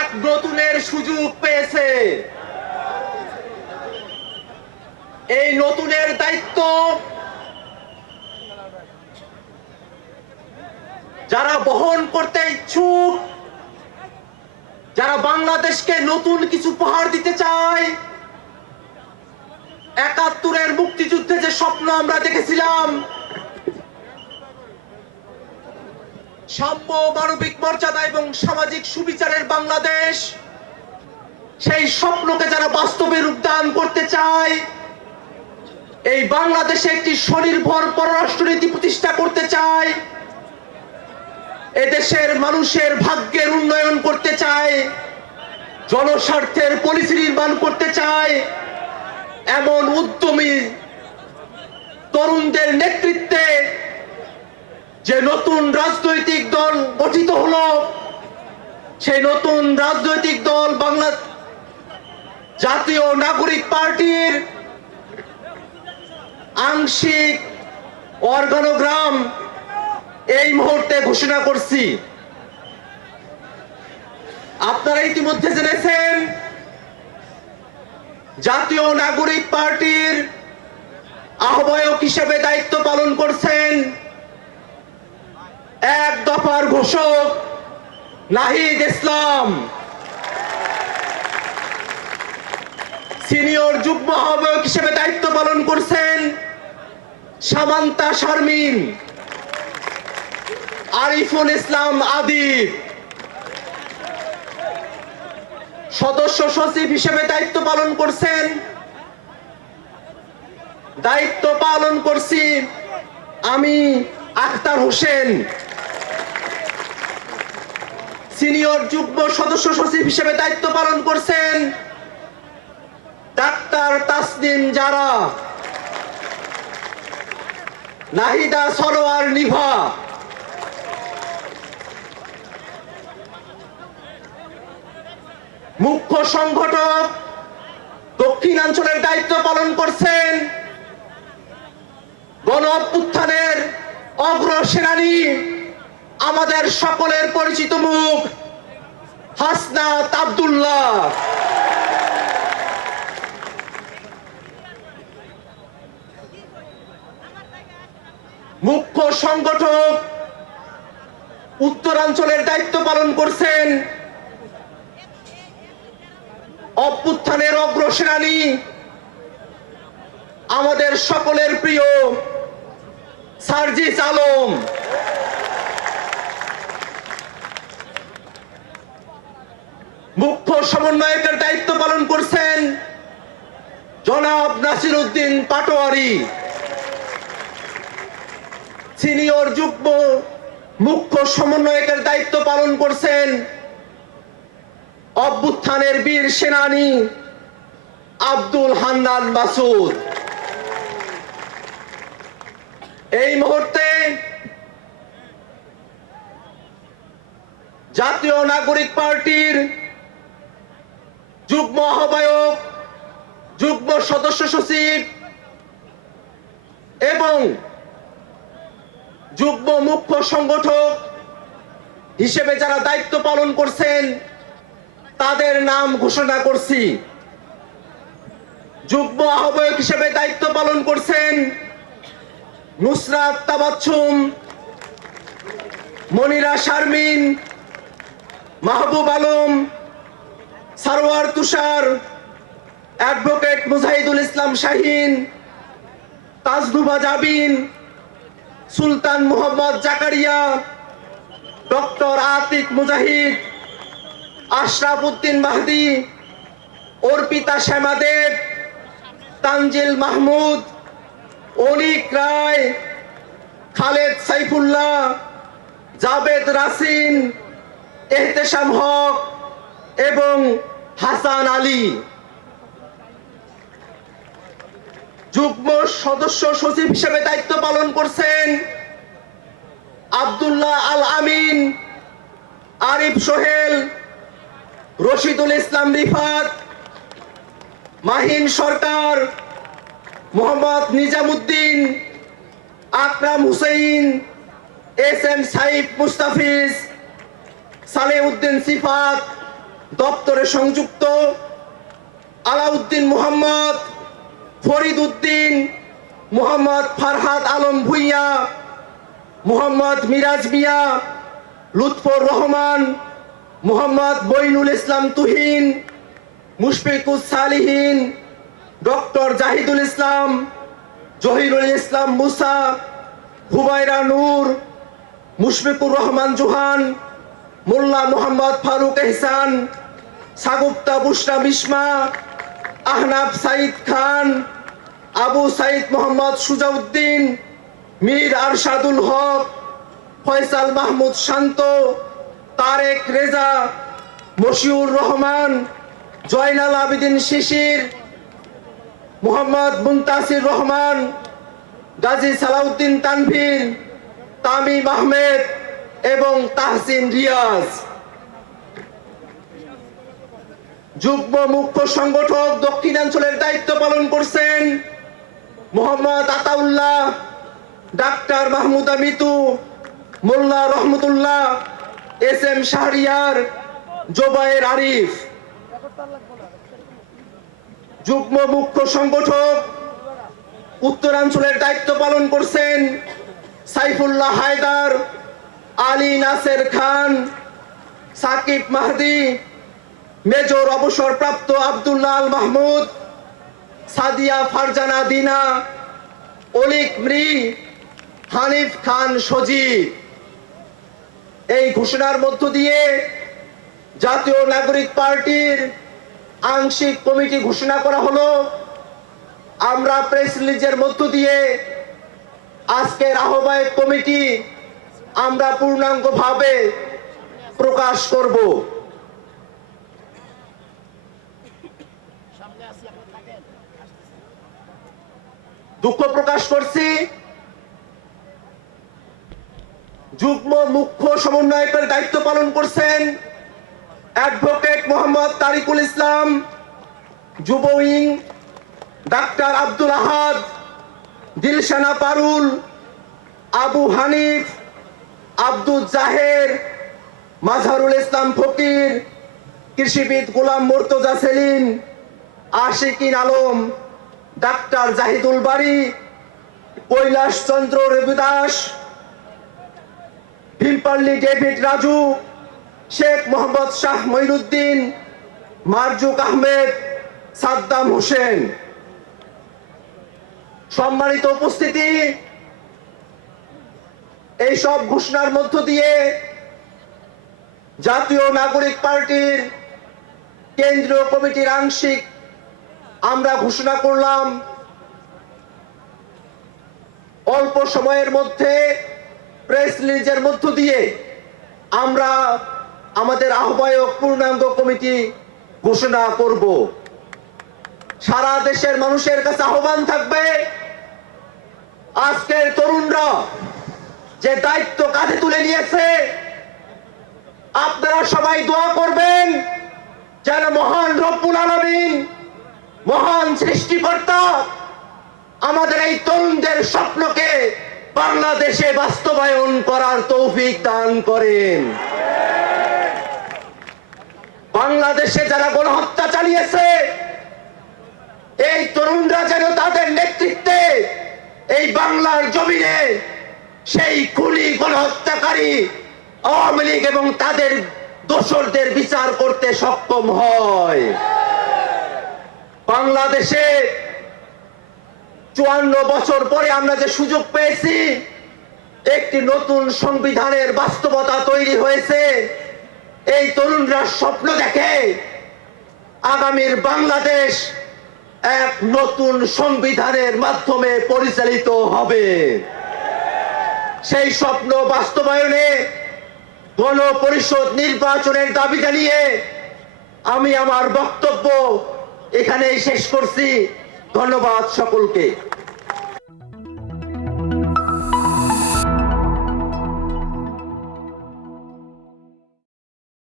এক নতুনের সুযোগ পেয়েছে। এই নতুনের দায়িত্ব যারা বহন করতে ইচ্ছুক, যারা বাংলাদেশকে নতুন কিছু উপহার দিতে চায়, একাত্তরের মুক্তিযুদ্ধে যে স্বপ্ন আমরা দেখেছিলাম সাম্য মানবিক মর্যাদা এবং সামাজিক সুবিচারের বাংলাদেশ, সেই স্বপ্নকে যারা বাস্তবে রূপদান করতে চায়, এই বাংলাদেশে একটি স্বনির্ভর পররাষ্ট্রনীতি প্রতিষ্ঠা করতে চায়, এদেশের মানুষের ভাগ্যের উন্নয়ন করতে চায়, জনস্বার্থের পলিসি নির্মাণ করতে চায়, এমন উদ্যমী তরুণদের নেতৃত্বে যে নতুন রাজনৈতিক দল গঠিত হলো, সেই নতুন রাজনৈতিক দল বাংলা জাতীয় নাগরিক পার্টির আংশিক অর্গানোগ্রাম এই মুহূর্তে ঘোষণা করছি। আপনারা ইতিমধ্যে জেনেছেন, জাতীয় নাগরিক পার্টির আহ্বায়ক হিসেবে দায়িত্ব পালন করছেন এক দফার ঘোষক নাহিদ ইসলাম। সিনিয়র যুগ্ম আহ্বায়ক হিসেবে দায়িত্ব পালন করছেন সামান্তা শারমিন, আরিফুল ইসলাম আদিব সদস্য সচিব হিসেবে দায়িত্ব পালন করছেন, দায়িত্ব পালন করছি আমি আখতার হোসেন। সিনিয়র যুগ্ম সদস্য সচিব হিসেবে দায়িত্ব পালন করছেন ডাক্তার তাসনিম জারা, নাহিদা সরোয়ার নিভা। মুখ্য সংগঠক দক্ষিণাঞ্চলের দায়িত্ব পালন করছেন গণ অভ্যুত্থানের অগ্রসেনানী আমাদের সকলের পরিচিত মুখ হাসনাত আব্দুল্লাহ। মুখ্য সংগঠক উত্তরাঞ্চলের দায়িত্ব পালন করছেন অভ্যুত্থানের অগ্রসেনানী আমাদের সকলের প্রিয় সার্জিস আলম। মুখ্য সমন্বয়কের দায়িত্ব পালন করছেন জনাব নাসির উদ্দিন পাটোয়ারি। সিনিয়র যুগ্ম মুখ্য সমন্বয়কের দায়িত্ব পালন করছেন অভ্যুত্থানের বীর সেনানী আব্দুল হান্নান মাসুদ। এই মুহূর্তে জাতীয় নাগরিক পার্টির যুগ্ম আহ্বায়ক, যুগ্ম সদস্য সচিব এবং যুগ্ম মুখ্য সংগঠক হিসেবে যারা দায়িত্ব পালন করছেন, তাদের নাম ঘোষণা করছি। যুগ্ম আহ্বায়ক হিসেবে দায়িত্ব পালন করছেন নুসরাত তাবাচ্ছুম, মনিরা শারমিন, মাহবুব আলম সারোয়ার তুষার অ্যাডভোকেট মুজাহিদুল ইসলাম শাহিন তাজনুবা জাবিন, সুলতান মোহাম্মদ জাকারিয়া, ডক্টর আতিক মুজাহিদ, আশরাফ উদ্দিন মাহদি, অর্পিতা শ্যামাদেব, তানজিল মাহমুদ, অনিক রায়, খালেদ সাইফুল্লাহ, জাবেদ রাসিন, এহতেশাম হক এবং হাসান আলী। যুগ্ম সদস্য সচিব হিসেবে দায়িত্ব পালন করছেন আবদুল্লাহ আল আমিন, আরিফ সোহেল, রশিদুল ইসলাম রিফাত, মাহিন সরকার, মোহাম্মদ নিজামুদ্দিন, আকরাম হুসেইন, এস এম সাইফ মুস্তাফিজ, সালেউদ্দিন সিফাত দপ্তরে সংযুক্ত আলাউদ্দিন মোহাম্মদ ফরিদ উদ্দিন মোহাম্মদ ফারহাদ আলম ভুইয়া, মোহাম্মদ মিরাজ মিয়া, লুৎফর রহমান, মোহাম্মদ বইনুল ইসলাম তুহিন, মুশফিকুস সালিহিন, ডক্টর জাহিদুল ইসলাম, জহিরুল ইসলাম মুসা হুবাইরা নূর, মুশফিকুর রহমান জোহান মোল্লা মোহাম্মদ ফারুক এহসান, সাগুপ্তা বুশরা বিস্মা আহনাব সাইদ খান, আবু সাইদ মোহাম্মদ সুজাউদ্দিন, মীর আরশাদুল হক, ফয়সাল মাহমুদ শান্ত, তারেক রেজা, মশিউর রহমান, জয়নাল আবেদিন শিশির, মোহাম্মদ মুন্তাসির রহমান, গাজী সালাউদ্দিন তানভীর, তামিম আহমেদ এবং তাহসিন রিয়াজ। যুগ্ম মুখ্য সংগঠক দক্ষিণাঞ্চলের দায়িত্ব পালন করছেন Mohammad Ataullah, doctor Mahmuda Mitu, Mollah Rahmatullah, S M Shahriar, Zobayer Arif. যুগ্ম মুখ্য সংগঠক উত্তরাঞ্চলের দায়িত্ব পালন করছেন সাইফুল্লাহ হায়দার আলী নাসের খান, সাকিব মাহদি, মেজর অবসরপ্রাপ্ত আব্দুল্লাহ মাহমুদ, সাদিয়া ফারজানা দিনা, অলিক মৃ, হানিফ খান সজীব। এই ঘোষণার মধ্য দিয়ে জাতীয় নাগরিক পার্টির আংশিক কমিটি ঘোষণা করা হলো। আমরা প্রেস রিলিজের মধ্য দিয়ে আজকের আহ্বায়ক কমিটি আমরা পূর্ণাঙ্গভাবে প্রকাশ করব। দুঃখ প্রকাশ করছি। যুগ্ম মুখ্য সমন্বয়কের দায়িত্ব পালন করছেন অ্যাডভোকেট মোহাম্মদ তারিকুল ইসলাম, যুব উইং ডাক্তার আব্দুল আহাদ, দিলশানা পারুল, আবু হানিফ আব্দুল জাহের মাঝারুল ইসলাম ফকির, কৃষিবিদ গোলাম মোর্তজা সেলিম, আশিকিন আলম, ডাক্তার জাহিদুল বাড়ি কৈলাস চন্দ্র রবিদাস, ভীমপল্লী ডেভিড রাজু, শেখ মোহাম্মদ শাহ মঈনুদ্দিন, মারজুক আহমেদ, সাদ্দাম হোসেন। সম্মানিত উপস্থিতি এই সব ঘোষণার মধ্য দিয়ে জাতীয় নাগরিক পার্টির কেন্দ্রীয় কমিটির আংশিক আমরা ঘোষণা করলাম, অল্প সময়ের মধ্যে, প্রেস রিলিজের মধ্য দিয়ে আমরা আমাদের আহ্বায়ক পূর্ণাঙ্গ কমিটি ঘোষণা করব। সারা দেশের মানুষের কাছে আহ্বান থাকবে, আজকের তরুণরা যে দায়িত্ব কাঁধে তুলে নিয়েছে, আপনারা সবাই দোয়া করবেন যেন মহান রব্বুল আলমিন, মহান সৃষ্টিকর্তা আমাদের এই তরুণদের স্বপ্নকে বাংলাদেশে বাস্তবায়ন করার তৌফিক দান করেন। বাংলাদেশে যারা গণহত্যা চালিয়েছে, এই তরুণরা যেন তাদের নেতৃত্বে এই বাংলার জমিনে সেই খুনি গণহত্যাকারী আওয়ামী লীগ এবং তাদের দোসরদের বিচার করতে সক্ষম হয়। বাংলাদেশে চুয়ান্ন বছর পরে আমরা যে সুযোগ পেয়েছি, একটি নতুন সংবিধানের বাস্তবতা তৈরি হয়েছে। এই তরুণরা স্বপ্ন দেখে আগামীর বাংলাদেশ এক নতুন সংবিধানের মাধ্যমে পরিচালিত হবে। সেই স্বপ্ন বাস্তবায়নে গণপরিষদ নির্বাচনের দাবি জানিয়ে আমি আমার বক্তব্য এখানেই শেষ করছি। ধন্যবাদ সকলকে।